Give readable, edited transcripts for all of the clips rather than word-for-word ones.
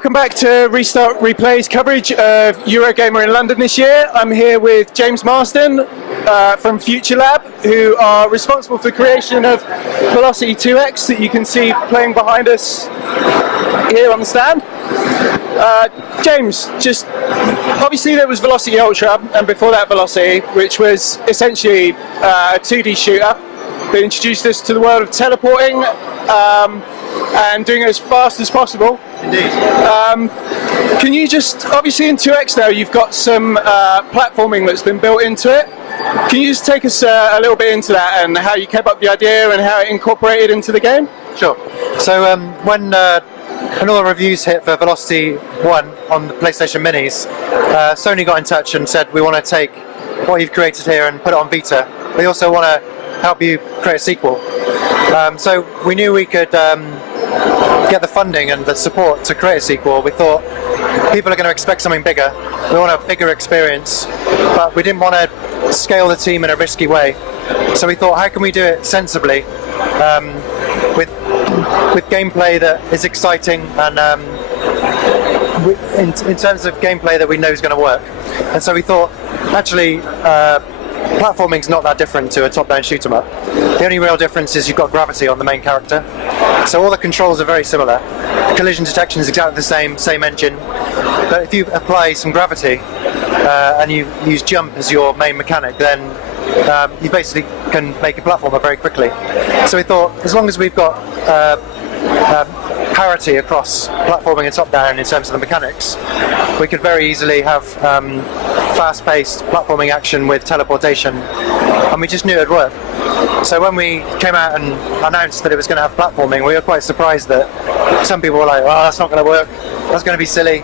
welcome back to Restart Replay's coverage of Eurogamer in London this year. I'm here with James Marsden from FuturLab, who are responsible for the creation of Velocity 2X that you can see playing behind us here on the stand. James, just obviously there was Velocity Ultra, and before that Velocity, which was essentially a 2D shooter that introduced us to the world of teleporting and doing it as fast as possible. Indeed. Can you just, obviously in 2X now you've got some platforming that's been built into it. Can you just take us a little bit into that and how you came up with the idea and how it incorporated into the game? Sure. So when all the reviews hit for Velocity 1 on the PlayStation Minis, Sony got in touch and said, we want to take what you've created here and put it on Vita. We also want to help you create a sequel. So we knew we could get the funding and the support to create a sequel. We thought people are going to expect something bigger. We want a bigger experience, but we didn't want to scale the team in a risky way. So we thought, how can we do it sensibly with gameplay that is exciting and in terms of gameplay that we know is going to work. And so we thought, actually, platforming's not that different to a top-down shoot 'em up. The only real difference is you've got gravity on the main character. So all the controls are very similar. Collision detection is exactly the same engine. But if you apply some gravity and you use jump as your main mechanic, then you basically can make a platformer very quickly. So we thought, as long as we've got parity across platforming and top-down in terms of the mechanics, we could very easily have fast-paced platforming action with teleportation, and we just knew it'd work. So when we came out and announced that it was going to have platforming, we were quite surprised that some people were like, "Oh, that's not going to work. That's going to be silly."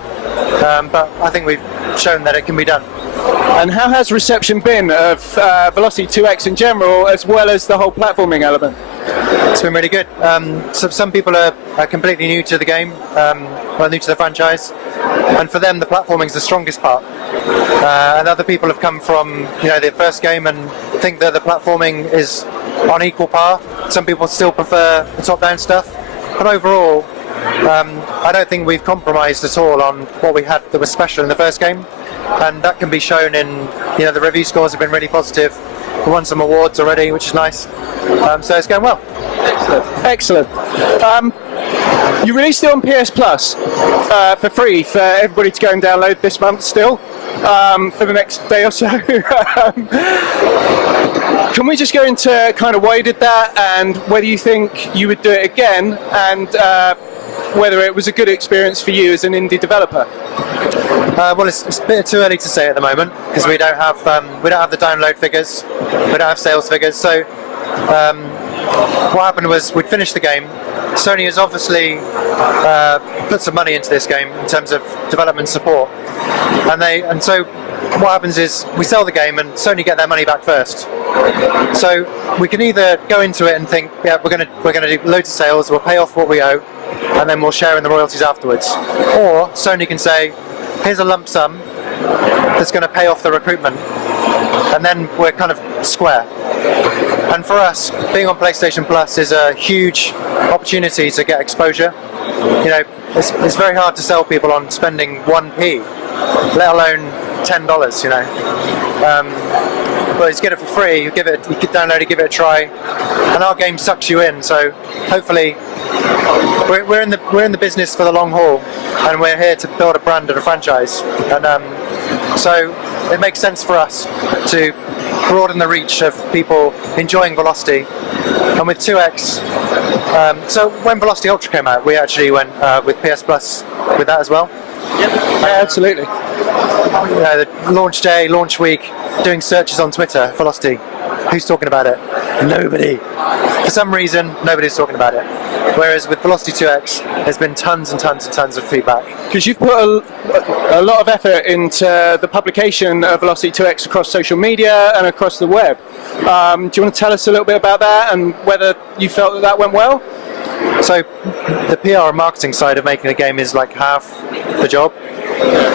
But I think we've shown that it can be done. And how has reception been of Velocity 2X in general, as well as the whole platforming element? It's been really good. So some people are completely new to the game, new to the franchise, and for them the platforming is the strongest part. And other people have come from their first game and think that the platforming is on equal par. Some people still prefer the top-down stuff, but overall, I don't think we've compromised at all on what we had that was special in the first game, and that can be shown in the review scores have been really positive. We won some awards already, which is nice. So it's going well. Excellent. You released it on PS Plus for free for everybody to go and download this month still, for the next day or so. Can we just go into kind of why you did that and whether you think you would do it again, and whether it was a good experience for you as an indie developer? Well, it's a bit too early to say at the moment because we don't have the download figures, we don't have sales figures. So what happened was we'd finished the game. Sony has obviously put some money into this game in terms of development support, and so what happens is we sell the game and Sony get their money back first. So we can either go into it and think, yeah, we're going to do loads of sales, we'll pay off what we owe, and then we'll share in the royalties afterwards. Or Sony can say, here's a lump sum that's going to pay off the recruitment, and then we're kind of square. And for us, being on PlayStation Plus is a huge opportunity to get exposure. It's very hard to sell people on spending 1p, let alone $10. But you get it for free. You can download it, give it a try, and our game sucks you in. So hopefully, we're in the business for the long haul, and we're here to build a brand and a franchise. And so it makes sense for us to broaden the reach of people enjoying Velocity. And with 2X, so when Velocity Ultra came out, we actually went with PS Plus with that as well. Yep. Yeah, absolutely. The launch day, launch week, doing searches on Twitter, Velocity. Who's talking about it? Nobody. For some reason, nobody's talking about it. Whereas with Velocity 2X, there's been tons and tons and tons of feedback. Because you've put a lot of effort into the publication of Velocity 2X across social media and across the web. Do you want to tell us a little bit about that and whether you felt that went well? So the PR and marketing side of making a game is like half the job.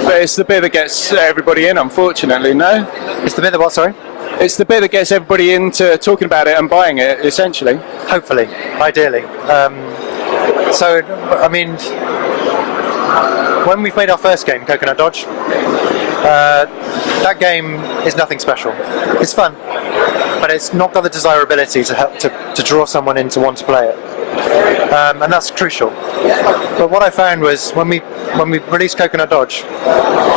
But it's the bit that gets everybody in, unfortunately, no? It's the bit that what, sorry? It's the bit that gets everybody into talking about it and buying it, essentially. Hopefully, ideally. So, I mean, when we played our first game, Coconut Dodge, that game is nothing special. It's fun, but it's not got the desirability to help to draw someone in to want to play it, and that's crucial. But what I found was when we released Coconut Dodge,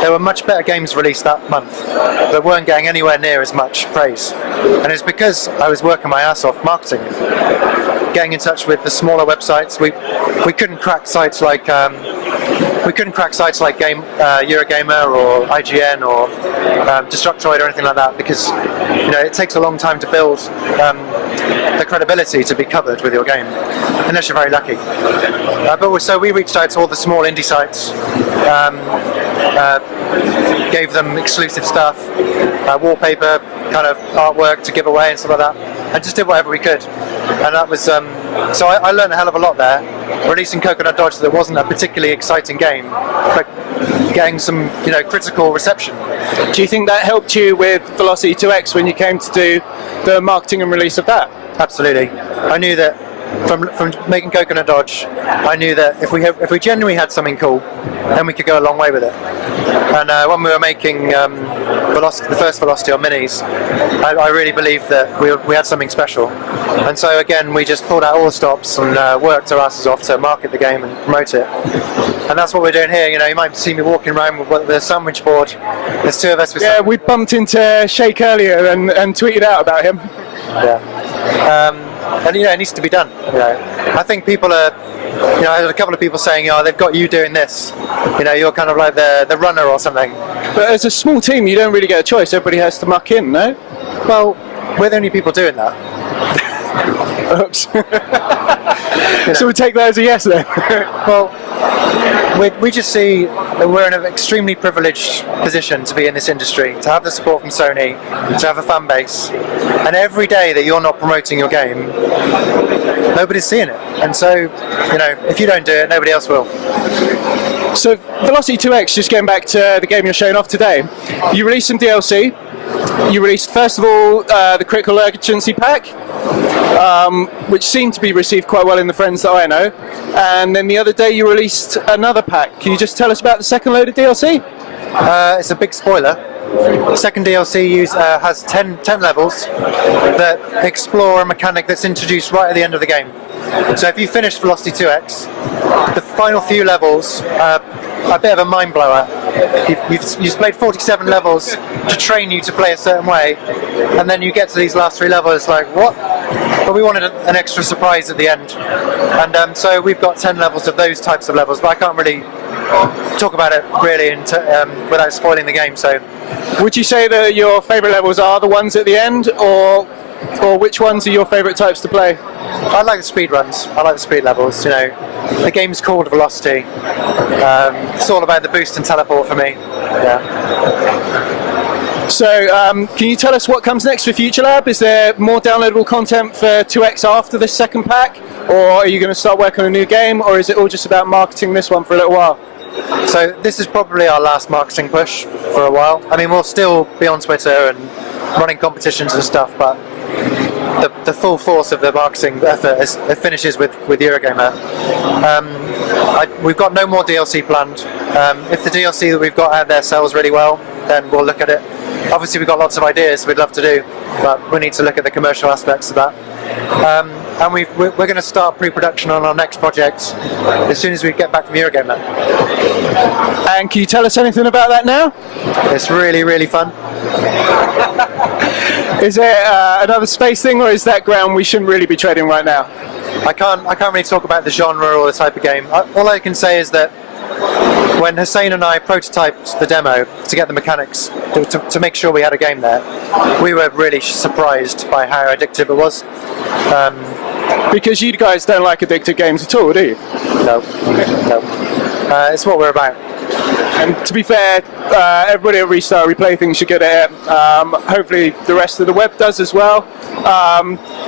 there were much better games released that month that weren't getting anywhere near as much praise, and it's because I was working my ass off marketing, getting in touch with the smaller websites. We couldn't crack sites like Eurogamer or IGN or Destructoid or anything like that, because it takes a long time to build the credibility to be covered with your game, unless you're very lucky. So we reached out to all the small indie sites, gave them exclusive stuff, wallpaper, kind of artwork to give away and stuff like that, and just did whatever we could. And that was so I learned a hell of a lot there, releasing Coconut Dodge that wasn't a particularly exciting game, but getting some critical reception. Do you think that helped you with Velocity 2X when you came to do the marketing and release of that? Absolutely. I knew that from making Coconut Dodge, I knew that if we genuinely had something cool, then we could go a long way with it. And when we were making the first Velocity on minis, I really believed that we had something special. And so again, we just pulled out all the stops and worked our asses off to market the game and promote it. And that's what we're doing here. You might see me walking around with a sandwich board. There's two of us. We bumped into Shake earlier and tweeted out about him. Yeah. And it needs to be done. I think people are. I had a couple of people saying, they've got you doing this. You're kind of like the runner or something. But as a small team, you don't really get a choice. Everybody has to muck in, no? Well, we're the only people doing that. Oops. So we take that as a yes then. Well, we just see that we're in an extremely privileged position to be in this industry, to have the support from Sony, to have a fan base, and every day that you're not promoting your game, nobody's seeing it. And so, if you don't do it, nobody else will. So Velocity 2X, just going back to the game you're showing off today, you released some DLC. You released, first of all, the Critical Urgency pack, which seemed to be received quite well in the friends that I know. And then the other day you released another pack. Can you just tell us about the second load of DLC? It's a big spoiler. The second DLC has 10 levels that explore a mechanic that's introduced right at the end of the game. So if you finish Velocity 2X, the final few levels are a bit of a mind blower. You've played 47 levels to train you to play a certain way, and then you get to these last 3 levels, it's like, what? But we wanted an extra surprise at the end. And so we've got 10 levels of those types of levels, but I can't really talk about it really without spoiling the game. So, would you say that your favourite levels are the ones at the end, or which ones are your favourite types to play? I like the speed runs. I like the speed levels. The game's called Velocity. It's all about the boost and teleport for me. Yeah. So, can you tell us what comes next for FuturLab? Is there more downloadable content for 2X after this second pack, or are you going to start working on a new game, or is it all just about marketing this one for a little while? So this is probably our last marketing push for a while. I mean, we'll still be on Twitter and running competitions and stuff, but the full force of the marketing effort it finishes with Eurogamer. We've got no more DLC planned. If the DLC that we've got out there sells really well, then we'll look at it. Obviously we've got lots of ideas we'd love to do, but we need to look at the commercial aspects of that. And we're going to start pre-production on our next project as soon as we get back from Eurogamer. And can you tell us anything about that now? It's really, really fun. Is it another space thing, or is that ground we shouldn't really be treading right now? I can't really talk about the genre or the type of game. All I can say is that when Hussein and I prototyped the demo to get the mechanics, to make sure we had a game there, we were really surprised by how addictive it was. Because you guys don't like addictive games at all, do you? No. It's what we're about. And to be fair, everybody at Restart Replay things should get it. Hopefully the rest of the web does as well.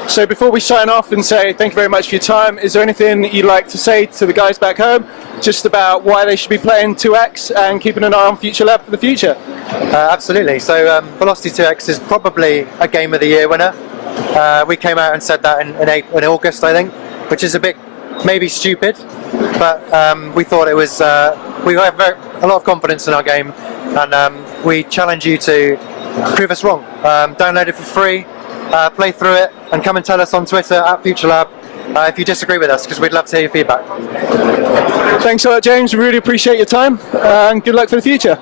So before we sign off and say thank you very much for your time, is there anything that you'd like to say to the guys back home just about why they should be playing 2X and keeping an eye on FuturLab for the future? Absolutely. So Velocity 2X is probably a Game of the Year winner. We came out and said that in August, I think, which is a bit maybe stupid, but we thought it was we have a lot of confidence in our game, and we challenge you to prove us wrong. Download it for free, play through it, and come and tell us on Twitter at FuturLab if you disagree with us, because we'd love to hear your feedback. Thanks a lot, James. We really appreciate your time, and good luck for the future.